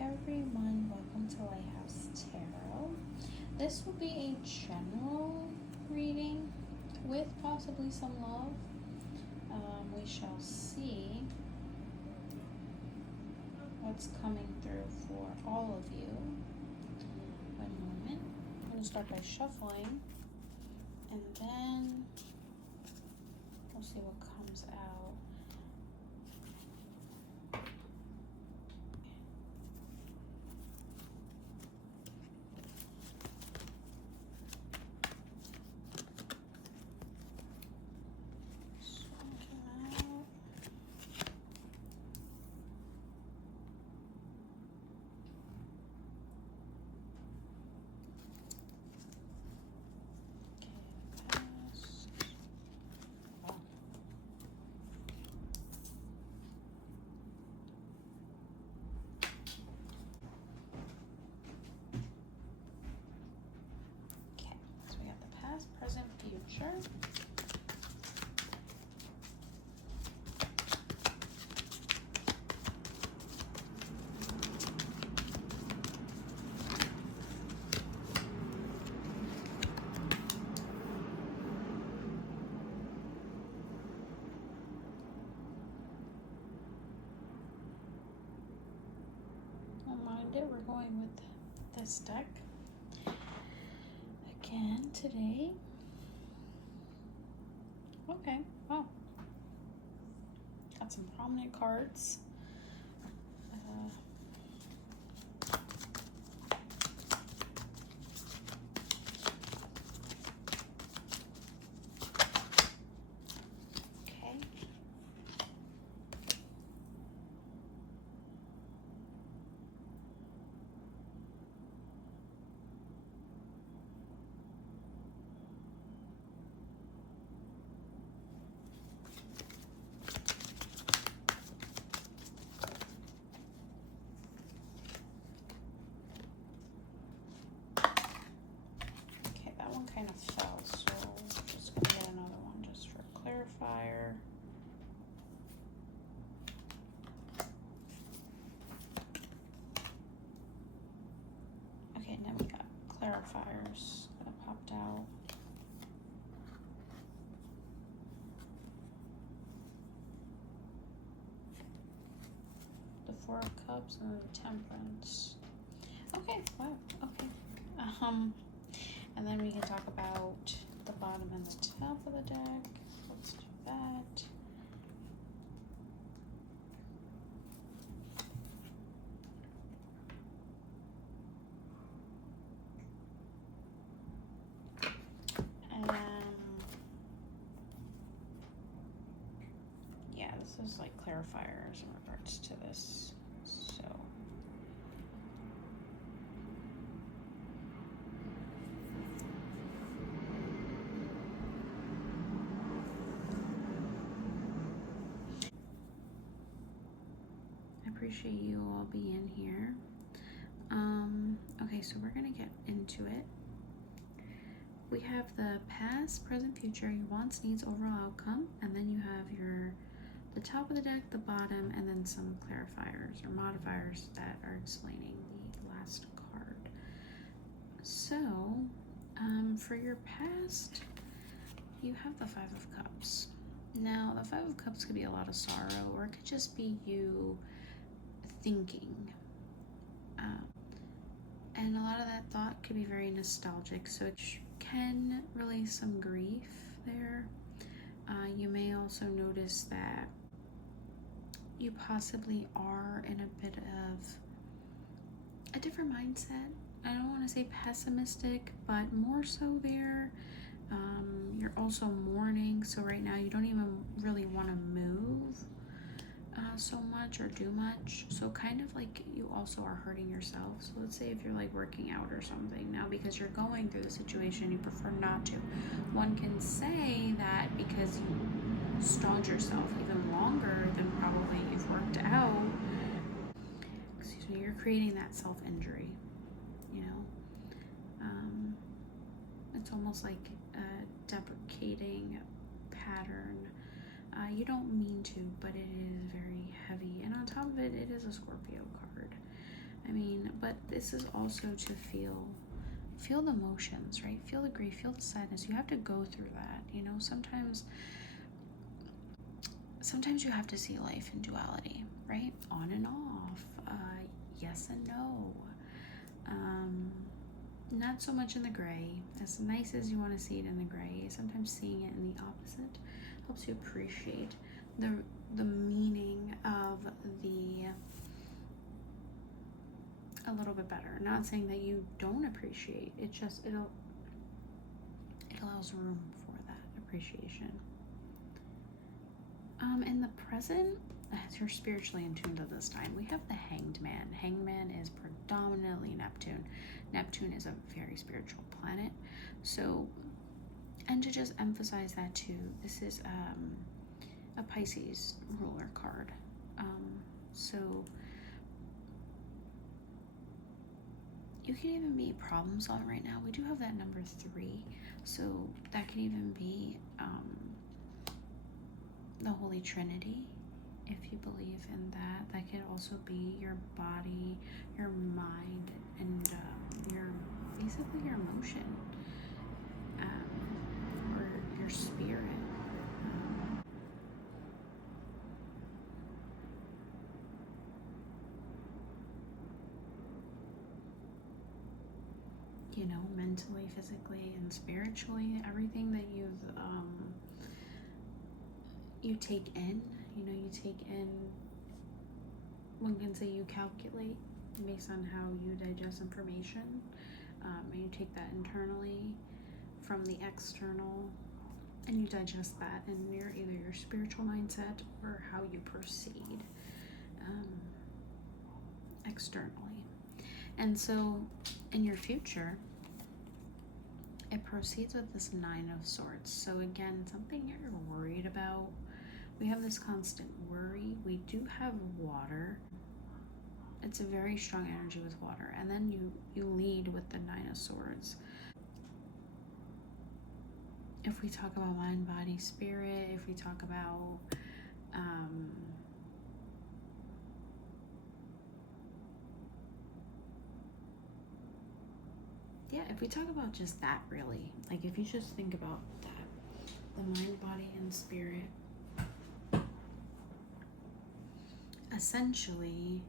everyone, welcome to Lighthouse Tarot. This will be a general reading with possibly some love. We shall see what's coming through for all of you. One moment. I'm going to start by shuffling and then we'll see what comes out. Present, future. Don't mind it, we're going with this deck again today. Okay, wow. Got some prominent cards. Okay. Kind of fell, so just gonna get another one just for clarifier. Okay, and then we got clarifiers that popped out. The Four of Cups and the Temperance. Okay, wow, okay. And then we can talk about the bottom and the top of the deck. Let's do that. Yeah, this is like clarifiers in regards to this. So. Appreciate you all being here. Okay, so we're gonna get into it. We have the past, present, future, your wants, needs, overall outcome, and then you have the top of the deck, the bottom, and then some clarifiers or modifiers that are explaining the last card. So, for your past, you have the Five of Cups. Now, the Five of Cups could be a lot of sorrow, or it could just be you thinking, and a lot of that thought could be very nostalgic, so it can release some grief there. You may also notice that you possibly are in a bit of a different mindset. I don't want to say pessimistic, but more so there. You're also mourning, so right now you don't even really want to move so much or do much, so kind of like you also are hurting yourself. So let's say if you're like working out or something now, because you're going through the situation, you prefer not to. One can say that because you stalled yourself even longer than probably you've worked out, excuse me, you're creating that self-injury, you know. It's almost like a deprecating pattern. You don't mean to, but it is very heavy. And on top of it, it is a Scorpio card. I mean, but this is also to feel the emotions, right? Feel the grief, feel the sadness. You have to go through that. You know, sometimes you have to see life in duality, right? On and off, yes and no. Not so much in the gray. As nice as you want to see it in the gray, sometimes seeing it in the opposite helps you appreciate the meaning of the a little bit better. Not saying that you don't appreciate it, just it allows room for that appreciation. In the present, as you're spiritually in tune at this time, we have the Hanged Man. Hanged Man is predominantly Neptune. Neptune is a very spiritual planet. So, and to just emphasize that too, this is a Pisces ruler card. So you can even be problem solving right now. We do have that number 3, so that can even be the Holy Trinity, if you believe in that. That could also be your body, your mind, and basically your emotion, or your spirit. You know, mentally, physically, and spiritually, everything that you take in. You know, you take in. One can say you calculate based on how you digest information, and you take that internally from the external, and you digest that in either your spiritual mindset or how you proceed externally. And so in your future, it proceeds with this 9 of Swords. So again, something you're worried about. We have this constant worry. We do have water. It's a very strong energy with water. And then you lead with the 9 of Swords. If we talk about mind, body, spirit, if we talk about if we talk about just that, really, like if you just think about that, the mind, body, and spirit, essentially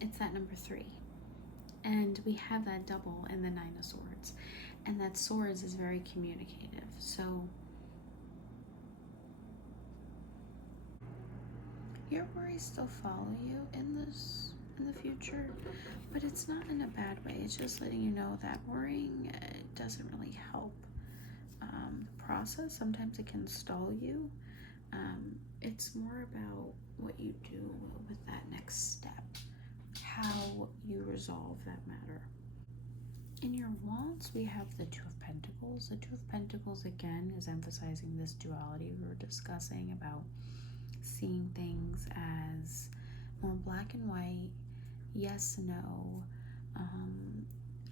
it's that number 3, and we have that double in the 9 of Swords, and that Swords is very communicative. So your worries still follow you in the future, but it's not in a bad way. It's just letting you know that worrying doesn't really help the process. Sometimes it can stall you. It's more about what you do with that next step, how you resolve that matter. In your wands, we have the 2 of Pentacles. The 2 of Pentacles, again, is emphasizing this duality we were discussing about seeing things as more black and white, yes, no,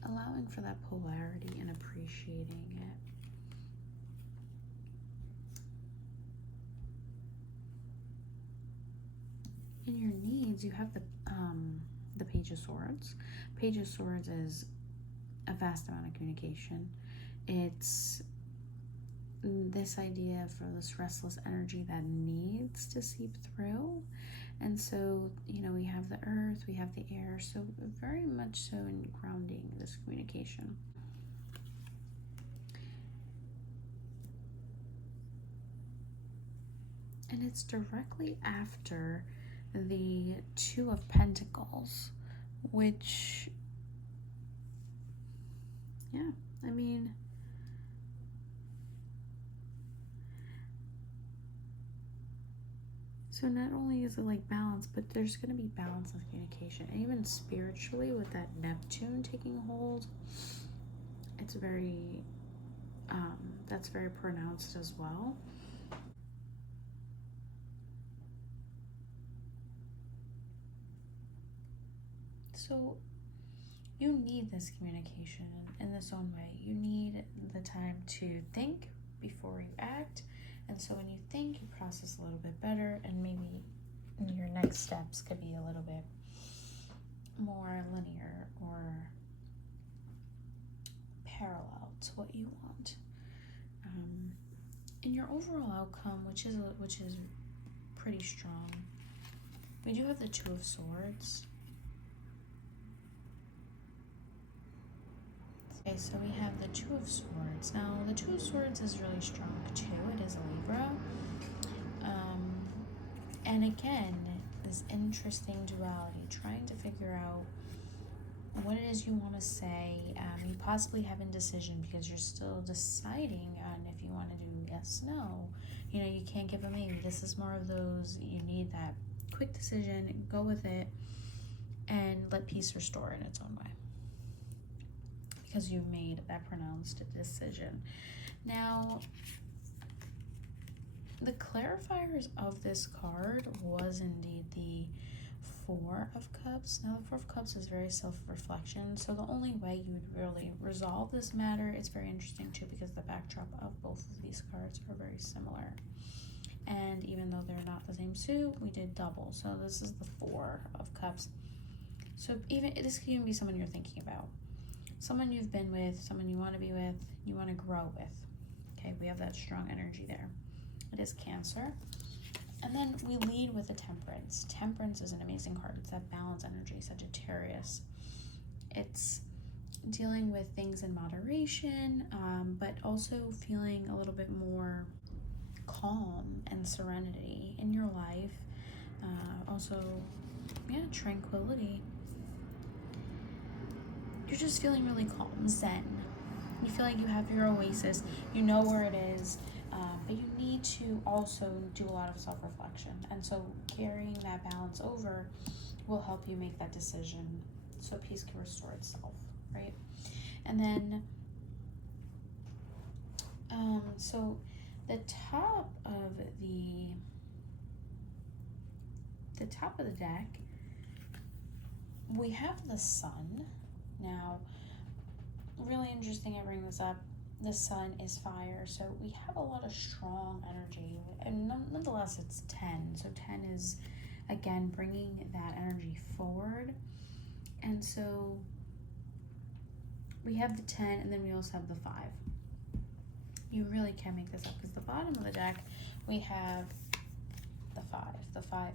allowing for that polarity and appreciating it. In your needs, you have the Page of Swords. Page of Swords is a vast amount of communication. It's this idea for this restless energy that needs to seep through. And so, you know, we have the earth, we have the air, so very much so in grounding this communication. And it's directly after the 2 of Pentacles, which, yeah, I mean, so not only is it like balance, but there's going to be balance in communication. And even spiritually, with that Neptune taking hold, it's very, that's very pronounced as well. So you need this communication in this own way. You need the time to think before you act, And so when you think, you process a little bit better, and maybe your next steps could be a little bit more linear or parallel to what you want. In your overall outcome, which is pretty strong, we do have the Two of Swords. Okay, so we have the Two of Swords. Now, the Two of Swords is really strong too. It is a Libra. And again, this interesting duality, trying to figure out what it is you want to say. You possibly have indecision because you're still deciding on if you want to do yes, no. You know, you can't give a maybe. This is more of those, you need that quick decision, go with it, and let peace restore in its own way. Because you've made that pronounced decision. Now, the clarifiers of this card was indeed the Four of Cups. Now, the Four of Cups is very self-reflection, so the only way you would really resolve this matter, it's very interesting too, because the backdrop of both of these cards are very similar. And even though they're not the same suit, we did double. So this is the Four of Cups. So even this can even be someone you're thinking about. Someone you've been with, someone you want to be with, you want to grow with. Okay, we have that strong energy there. It is Cancer. And then we lead with the Temperance. Temperance is an amazing card. It's that balance energy, Sagittarius. It's dealing with things in moderation, but also feeling a little bit more calm and serenity in your life. Also, tranquility. You're just feeling really calm, zen. You feel like you have your oasis. You know where it is. But you need to also do a lot of self-reflection. And so carrying that balance over will help you make that decision so peace can restore itself, right? And then, so the top of the deck, we have the Sun. Now, really interesting I bring this up. The Sun is fire, so we have a lot of strong energy, and nonetheless it's 10, so 10 is again bringing that energy forward. And so we have the 10, and then we also have the 5. You really can make this up, because the bottom of the deck we have the 5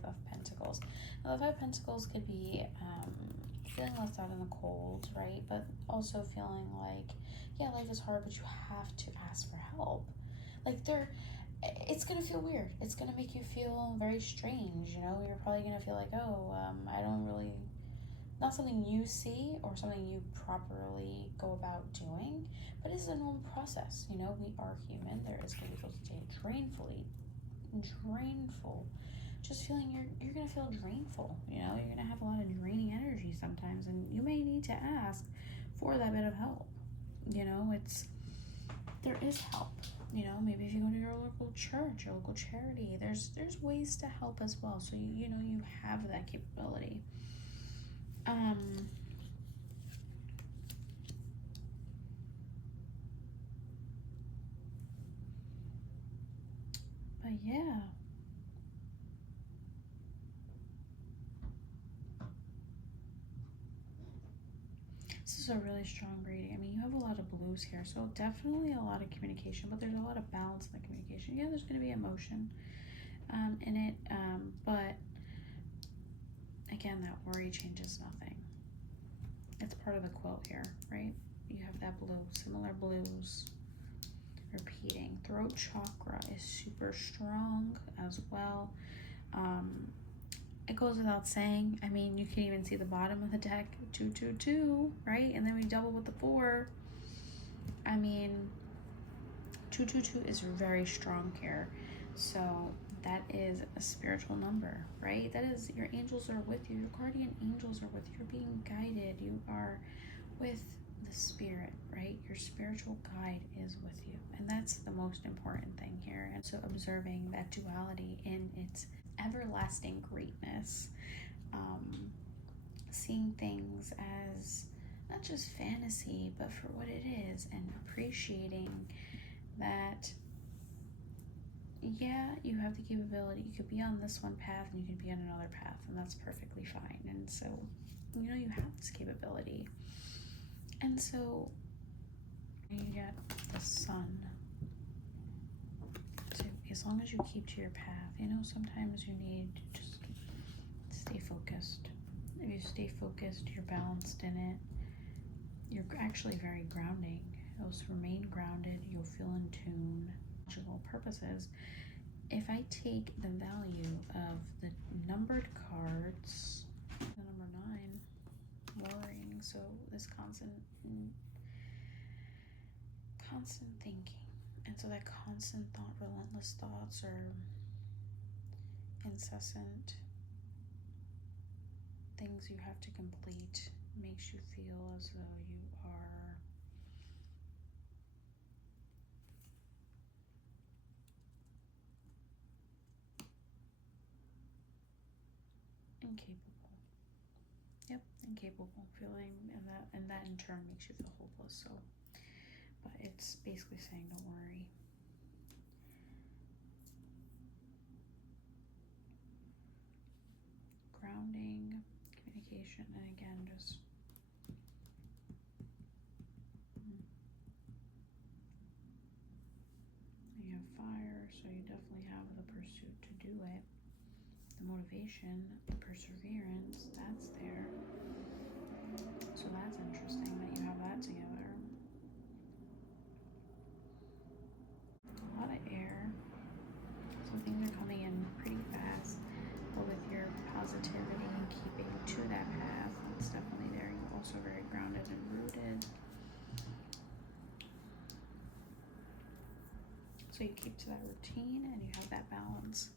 of Pentacles. Now the 5 of Pentacles could be feeling left out in the cold, right? But also feeling like, yeah, life is hard, but you have to ask for help. Like, it's gonna feel weird. It's gonna make you feel very strange, you know? You're probably gonna feel like, I don't really, not something you see or something you properly go about doing, but it's a normal process, you know? We are human. There is gonna be those days drainful. Just feeling you're gonna feel drainful, you know? You're gonna have a lot of draining energy sometimes, and you may need to ask for that bit of help. You know, there is help. You know, maybe if you go to your local church, your local charity, there's ways to help as well. So you know you have that capability. But yeah. This is a really strong reading. I mean, you have a lot of blues here, so definitely a lot of communication, but there's a lot of balance in the communication. Yeah, there's going to be emotion in it, but again, that worry changes nothing. It's part of the quilt here, right? You have that blue, similar blues repeating. Throat chakra is super strong as well. It goes without saying. I mean, you can even see the bottom of the deck, 222, right? And then we double with the 4. I mean, 222 is very strong here. So that is a spiritual number, right? That is, your angels are with you. Your guardian angels are with you. You're being guided. You are with the spirit, right? Your spiritual guide is with you. And that's the most important thing here. And so observing that duality in its everlasting greatness, seeing things as not just fantasy, but for what it is, and appreciating that yeah, you have the capability. You could be on this one path and you could be on another path, and that's perfectly fine. And so, you know, you have this capability. And so, you get the sun. So, as long as you keep to your path, you know, sometimes you need to just stay focused. If you stay focused, you're balanced in it. You're actually very grounding. You'll remain grounded. You'll feel in tune. Logical purposes. If I take the value of the numbered cards, the number 9, worrying, so this constant thinking, and so that constant thought, relentless thoughts, or incessant things you have to complete makes you feel as though you are incapable. Yep, incapable feeling, and that in turn makes you feel hopeless. So, but it's basically saying don't worry. Grounding, communication, and again, just you have fire, so you definitely have the pursuit to do it. The motivation, the perseverance, that's there. So that's interesting that you have that together. A lot of air. So things are coming in pretty fast. But with your positivity and keeping to that path, it's definitely there. You're also very grounded and rooted. So you keep to that routine and you have that balance.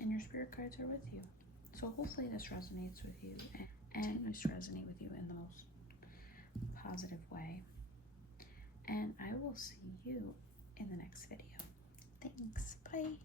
And your spirit guides are with you. So hopefully this resonates with you and this resonate with you in the most positive way. And I will see you in the next video. Thanks. Bye.